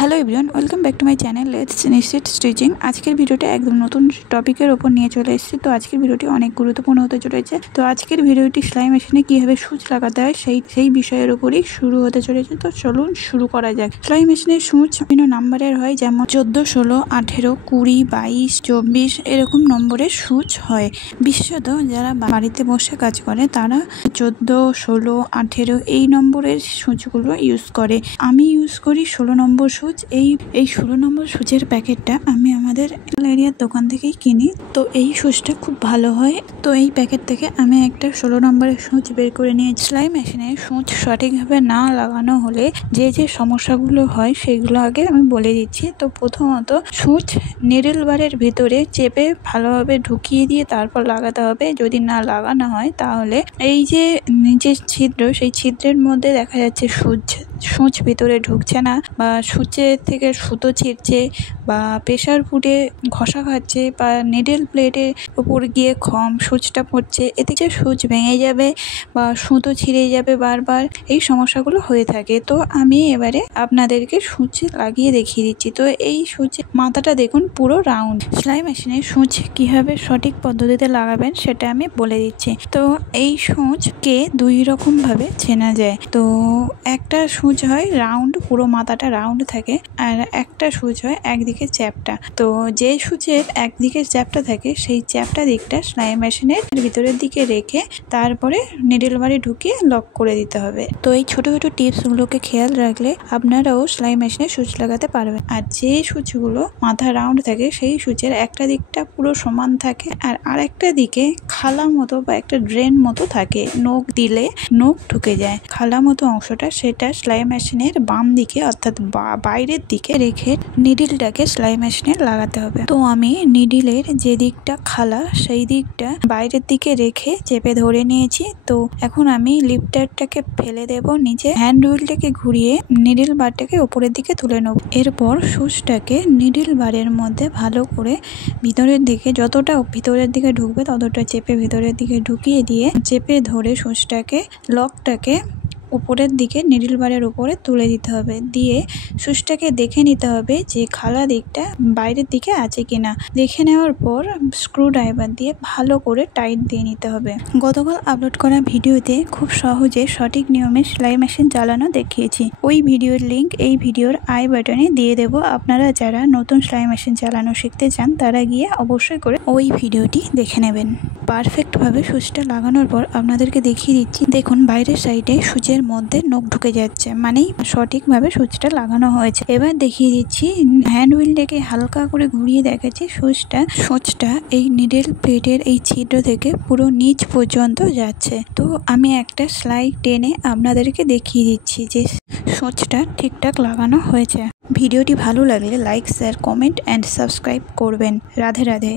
Hello everyone, welcome back to my channel let's নিশ্চিত stitching. আজকের ভিডিওটা একদম নতুন টপিকের ওপর নিয়ে চলে এসেছি। তো আজকের ভিডিওটি অনেক গুরুত্বপূর্ণ হতে চলেছে। তো আজকের ভিডিওটি সেলাই মেশিনে কীভাবে সূচ লাগাতে হয় সেই বিষয়ের উপরই শুরু হতে চলেছে। তো চলুন শুরু করা যাক। সেলাই মেশিনের সূচ বিভিন্ন নাম্বারের হয়, যেমন 14, 16, 18, 20, 22, 24 এরকম নম্বরের সূচ হয়। বিশেষত যারা বাড়িতে বসে কাজ করে তারা 14, 16, 18 এই নম্বরের সূচগুলো ইউজ করে। আমি ইউজ করি 16 নম্বর সূচ। এই 16 নম্বর সূচের প্যাকেটটা আমি আমাদের এরিয়ার দোকান থেকেই কিনি। তো এই সূচটা খুব ভালো হয়। তো এই প্যাকেট থেকে আমি একটা 16 নম্বরের সূচ বের করে নিয়ে সেলাই মেশিনে সূচ সঠিকভাবে না লাগানো হলে যে সমস্যাগুলো হয় সেগুলো আগে আমি বলে দিচ্ছি। তো প্রথমত সূচ নিডল বারের ভিতরে চেপে ভালোভাবে ঢুকিয়ে দিয়ে তারপর লাগাতে হবে। যদি না লাগানো হয় তাহলে এই যে নিচের ছিদ্র, সেই ছিদ্রের মধ্যে দেখা যাচ্ছে সূচ ভিতরে ঢুকছে না, বা সূচের থেকে সুতো ছিঁড়ছে, বা প্রেশার ফুটে ঘষা খাচ্ছে, বা নিডল প্লেটের উপর গিয়ে সূচটা পড়ছে, এতে যে সূচ ভেঙে যাবে বা সুতো ছিঁড়ে যাবে বারবার, এই সমস্যাগুলো হয়ে থাকে। তো আমি এবারে আপনাদেরকে সূচ লাগিয়ে দেখিয়ে দিচ্ছি। তো এই সূচের মাথাটা দেখুন পুরো রাউন্ড। সেলাই মেশিনে সূচ কিভাবে সঠিক পদ্ধতিতে লাগাবেন সেটা আমি বলে দিচ্ছি। তো এই সূচকে দুই রকম ভাবে চেনা যায়। তো একটা সূচ হয় রাউন্ড, পুরো মাথাটা রাউন্ড থাকে, আর একটা সূচ হয় একদিকে চ্যাপ্টা। তো যে সূচের একদিকে চ্যাপ্টা থাকে সেই চ্যাপ্টা দিকটা সেলাই মেশিনের ভিতরের দিকে রেখে তারপরে নিডল বারে ঢুকিয়ে লক করে দিতে হবে। তো এই ছোট ছোট টিপসগুলোকে খেয়াল রাখলে আপনারাও সেলাই মেশিনে সূচ লাগাতে পারবেন। আর যে সূচগুলো মাথা রাউন্ড থাকে সেই সূচের একটা দিকটা পুরো সমান থাকে, আর আরেকটা দিকে খালা মতো বা একটা ড্রেন মতো থাকে, নখ দিলে নখ ঢুকে যায়। খালা মতো অংশটা সেটা সেলাই মেশিনের বাম দিকে অর্থাৎ বাইরের দিকে রেখে নিডলটাকে সেলাই মেশিনে লাগাতে হবে। তো আমি নিডলের যে দিকটা খালা সেই দিকটা বাইরের দিকে রেখে চেপে ধরে নিয়েছি। তো এখন আমি লিফটারটাকে ফেলে দেব নিচে, হ্যান্ড হুইলটাকে ঘুরিয়ে নিডল বারটাকে উপরের দিকে তুলে নেব। এরপর সূচটাকে নিডল বারের মধ্যে ভালো করে ভিতরের দিকে, যতটা ভিতরের দিকে ঢুকবে ততটা চেপে ভিতরের দিকে ঢুকিয়ে দিয়ে চেপে ধরে সূচটাকে লকটাকে উপরের দিকে নিডল বারের উপরে তুলে দিতে হবে। দিয়ে সূচটাকে দেখে নিতে হবে যে খালা দিকটা বাইরের দিকে আছে কিনা। দেখে নেওয়ার পর স্ক্রু ড্রাইভার দিয়ে ভালো করে টাইট দিয়ে নিতে হবে। গতকাল আপলোড করা ভিডিওতে খুব সহজে সঠিক নিয়মে সেলাই মেশিন চালানো দেখিয়েছি। ওই ভিডিওর লিঙ্ক এই ভিডিওর আই বাটনে দিয়ে দেব। আপনারা যারা নতুন সেলাই মেশিন চালানো শিখতে চান তারা গিয়ে অবশ্যই করে ওই ভিডিওটি দেখে নেবেন। পারফেক্টভাবে সূচটা লাগানোর পর আপনাদেরকে দেখিয়ে দিচ্ছি। দেখুন বাইরের সাইডে সূচের মধ্যে নখ ঢুকে যাচ্ছে, মানেই সঠিকভাবে সূচটা লাগানো হয়েছে। এবার দেখিয়ে দিচ্ছি, হ্যান্ড হুইলটাকে হালকা করে ঘুরিয়ে দেখাচ্ছি সূচটা এই নিডল প্লেটের এই ছিদ্র থেকে পুরো নিচ পর্যন্ত যাচ্ছে। তো আমি একটা সেলাই টেনে আপনাদেরকে দেখিয়ে দিচ্ছি যে সূচটা ঠিকঠাক লাগানো হয়েছে। ভিডিওটি ভালো লাগলে like, share, comment and subscribe করবেন। রাধে রাধে।